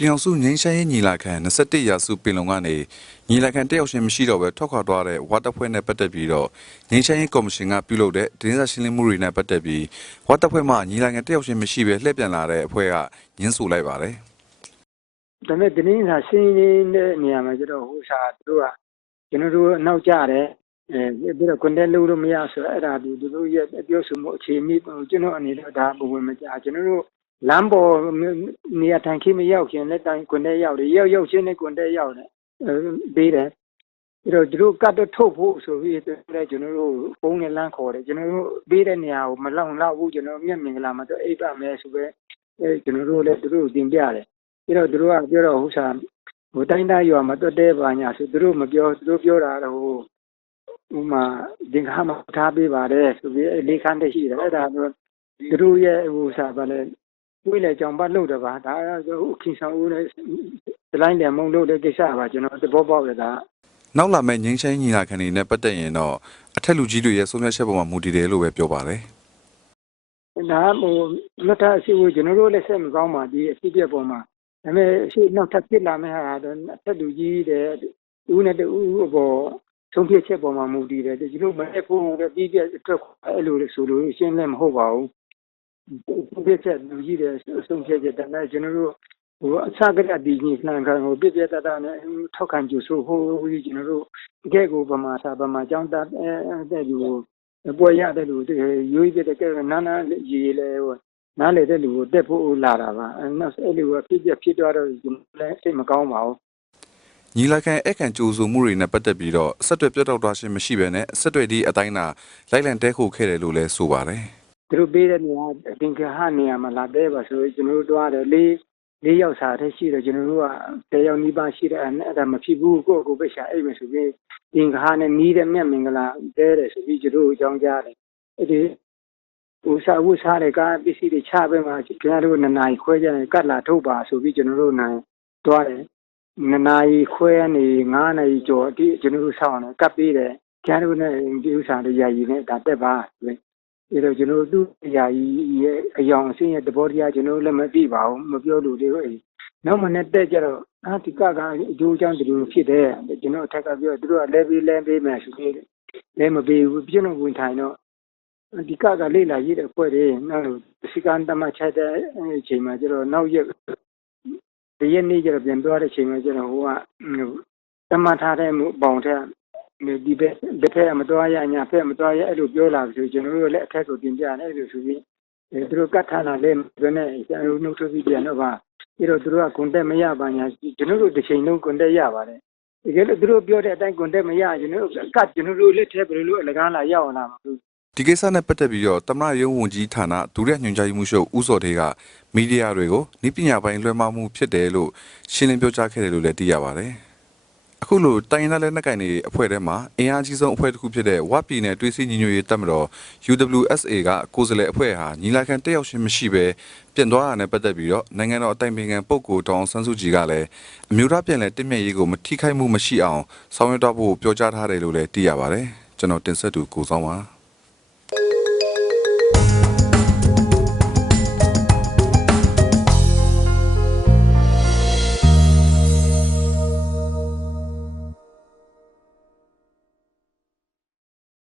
ပြည်အောင်စုငင်းချမ်းရေးညီလာခံ21ရာစုပင်လုံကနေညီလာခံတက်ရောက်ခြင်းမရှိတော့ဘဲထွက်ခွာသွားတဲ့ဝါတပ်ဖွဲ့နဲ့ပတ်သက်ပြီးတော့ငင်းချမ်းရေးကော်မရှင်ကပြုလုပ်တဲ့ဒင်းစာရှင်းလင်းမှုတွေနဲ့ပတ်သက်ပြီးဝါတပ်ဖွဲ့မှညီလာခံတက်ရောက်ခြင်းမရှိဘဲလှည့်ပြန်လာတဲ့အဖွဲ့ကညှင်းဆိုလိုက်ပါတယ်ဒါပေမဲ့တင်းစာရှင်းရင်းတဲ့နေရာမှာကျတော့ဟိုစာသူတို့ကကျွန်တော်တို့အနောက်ကျတယ်အဲပြီးတော့ကွန်တက်လို့လို့မရဆိုတော့အဲ့ဒါဒီသူတို့ရဲ့ပြောဆိုမှုအခြေအမြစ်ကျွန်တော်အနေနဲ့ဒါဘဝင်မကြကျွန်တော်တို့ လမ်းပေါ်နေရာထိုင်ခိမရောက်ခင်လက်တိုင်ကွန်တက်ရောက်တယ်ရောက်ရောက်ချင်းနဲ့ကွန်တက်ရောက်တယ်အဲပေးတယ်ပြီးတော့သူတို့ကတ်တော့ထုတ်ဖို့ဆိုပြီးတော့ကျွန်တော်တို့ဖုန်းနဲ့လမ်းခေါ်တယ်ကျွန်တော်တို့ပေးတဲ့နေရာကိုမလောက်လောက်ဘူးကျွန်တော်မျက်မြင်ကလာမှာတော့အိပ်ပါမယ်ဆိုပဲအဲကျွန်တော်တို့လည်းသူတို့တင်ပြတယ်ပြီးတော့သူတို့ကပြောတော့ဟိုစားဟိုတိုင်းသားရွာမှာတွတ်တဲပါညာဆိုသူတို့မပြောသူတို့ပြောတာတော့ဟိုဥမာဒီခါမှာထားပေးပါတယ်ဆိုပြီးအဲလေးခန်းတည်းရှိတယ်အဲ့ဒါတော့သူတို့ရဲ့ဟိုစားဗာလဲ ဝိလေကြောင်ပတ်လို့တော့ပါဒါကဟိုခင်ဆောင်ဦးနဲ့ဒီလိုင်းလည်းမုံလို့တဲ့ကိစ္စပါကျွန်တော်သဘောပေါက်တယ်ဒါနောက်လာမယ့်ငင်းချမ်းရေးညီလာခံတွေနဲ့ပတ်သက်ရင်တော့အထက်လူကြီးတွေရဲ့ဆုံးဖြတ်ချက်ပေါ်မှာမူတည်တယ်လို့ပဲပြောပါတယ်ဒါဟိုလွတ်ထားအစီအဝေးကျွန်တော်တို့လည်းဆက်မကောင်းပါဒီအဖြစ်ပြက်ပေါ်မှာဒါပေမဲ့ရှိနောက်ထပ်ဖြစ်လာမယ့်ဟာတော့အသက်လူကြီးတဲ့ဦးနဲ့တူအပေါ်ဆုံးဖြတ်ချက်ပေါ်မှာမူတည်တယ်ဒီလိုမအဲ့ဖို့ပဲပြီးပြက်အတွက်အဲ့လိုဆိုလို့ရှင်းလည်းမဟုတ်ပါဘူး ဆုံးဖြတ်ချက်လူကြီးတဲ့ဆုံးဖြတ်ချက်တည်းကျွန်တော်တို့ဟိုအစကတည်းကဒီကြီးနှံခံဟိုပြည့်ပြည့်တတ်တာနဲ့ထောက်ခံကြဆိုဟိုကျွန်တော်တို့တကယ်ကိုဗမာစာဗမာကျောင်းသားတဲ့လူကိုပွဲရတဲ့လူတွေရွေးပြတဲ့ကဲနာနာရေလေဟိုနားလေတဲ့လူကိုတက်ဖို့လာတာပါအဲနောက်အဲ့လူကဖြစ်ပြဖြစ်သွားတော့လည်းစိတ်မကောင်းပါဘူးညီလာခံအခန့်ကြိုးဆိုမှုတွေနဲ့ပတ်သက်ပြီးတော့ဆက်တွယ်ပြတ်တောက်သွားခြင်းမရှိဘဲနဲ့ဆက်တွယ်ဒီအတိုင်းသာလိုက်လံတဲခိုခဲ့တယ်လို့လည်းဆိုပါတယ် သူတို့ပေးတဲ့နေရာသင်္ကဟနေရာမှာလာတဲ့ပါဆိုကျွန်တော်တို့တွားတယ်လေးလေးယောက်စာတည်းရှိတယ်ကျွန်တော်တို့ကတယောက်နီးပါးရှိတယ်အဲ့ဒါမဖြစ်ဘူးကိုယ့်ကိုယ်ပဲရှာအိမ်မယ်ဆိုပြီးသင်္ကဟနဲ့နီးတဲ့မြတ်မင်္ဂလာတဲတယ်ဆိုပြီးကျွန်တော်တို့အကြောင်းကြားတယ်အဲ့ဒီဟိုစာဝတ်စားတဲ့ကားပစ္စည်းတွေချပေးမှာကျွန်တော်တို့နှစ်နာရီခွဲကြရင်ကတ်လာထုတ်ပါဆိုပြီးကျွန်တော်တို့နိုင်တွားတယ်နှစ်နာရီခွဲနေ9နာရီကျော်အတိကျွန်တော်တို့ဆောင်းတယ်ကတ်ပေးတယ်ကျွန်တော်တို့နဲ့ဒီဥစ္စာတွေယာယီနဲ့ဒါတက်ပါဆို ပြီးဒါတော့ကျွန်တော်တို့သူ့ယာယီရဲ့အယောင်အစင်းရဲ့သဘောတရားကျွန်တော်တို့လည်းမသိပါဘူးမပြောလို့တွေတော့နောက်မနေ့တက်ကြတော့အာဒီကကအကျိုးအကြောင်းတူဖြစ်တယ်ကျွန်တော်အထက်ကပြောသူတို့ကလဲပေးလဲပေးမယ်ဆိုပြီးလဲမပေးဘူးကျွန်တော်ဝင်ထိုင်တော့ဒီကကလေးလာရေးတဲ့ဖွဲ့တွေနောက်စီကံတမချက်တဲ့အချိန်မှာကျတော့နောက်ရက်ဒီရက်နေ့ကျတော့ပြန်သွားတဲ့အချိန်မှာကျတော့ဟိုကတမထားတဲ့မှုပေါင်ထက် ဒီဘက်ဘက်ဖက်မတော်ရညာဖက်မတော်ရအဲ့လိုပြောလာပြီဆိုကျွန်တော်တို့လည်းအခက်ကိုတင်ပြတယ်အဲ့လိုဆိုပြီးသူတို့ကတ်ထားတာလည်းဘယ်နဲ့ကျွန်တော်နှုတ်ထွက်ပြီးပြန်တော့ပါပြီးတော့သူတို့ကကွန်တက်မရပါညာကျွန်တော်တို့တစ်ချိန်လုံးကွန်တက်ရပါတယ်ဒီကဲလို့သူတို့ပြောတဲ့အတိုင်းကွန်တက်မရကျွန်တော်တို့ကတ်ကျွန်တော်တို့လက်ထဲဘယ်လိုလုပ်အလကားလာရောက်လာမှာလို့ဒီကိစ္စနဲ့ပတ်သက်ပြီးတော့တမရရုံးဝန်ကြီးဌာနဒုရက်ညွှန်ကြားရေးမှူးချုပ်ဦးစောတေးကမီဒီယာတွေကိုဤပညာပိုင်းလွှဲမမှုဖြစ်တယ်လို့ရှင်းလင်းပြောကြားခဲ့တယ်လို့လည်းသိရပါတယ်။ အခုလိုတိုင်းရင်းသားလက်နက်ကိုင်တွေအဖွဲ့ထဲမှာအင်အားကြီးဆုံးအဖွဲ့တစ်ခုဖြစ်တဲ့ဝပြည်နယ်တွဲစည်းညီညွတ်ရေးတပ်မတော် UWSA ကကိုယ်စားလှယ်အဖွဲ့ဟာညီလာခံတက်ရောက်ခြင်းမရှိဘဲပြင်သွားတာနဲ့ပတ်သက်ပြီးတော့နိုင်ငံတော်အတိုင်ပင်ခံပုဂ္ဂိုလ်တောင်ဆန်းစုကြည်ကလည်းအမျိုးသားပြည်နယ်တင့်မြတ်ရေးကိုမထိခိုက်မှုမရှိအောင်ဆောင်ရွက်တော့ဖို့ပြောကြားထားတယ်လို့လည်းသိရပါတယ်။ကျွန်တော်တင်ဆက်သူကိုဆောင်ပါ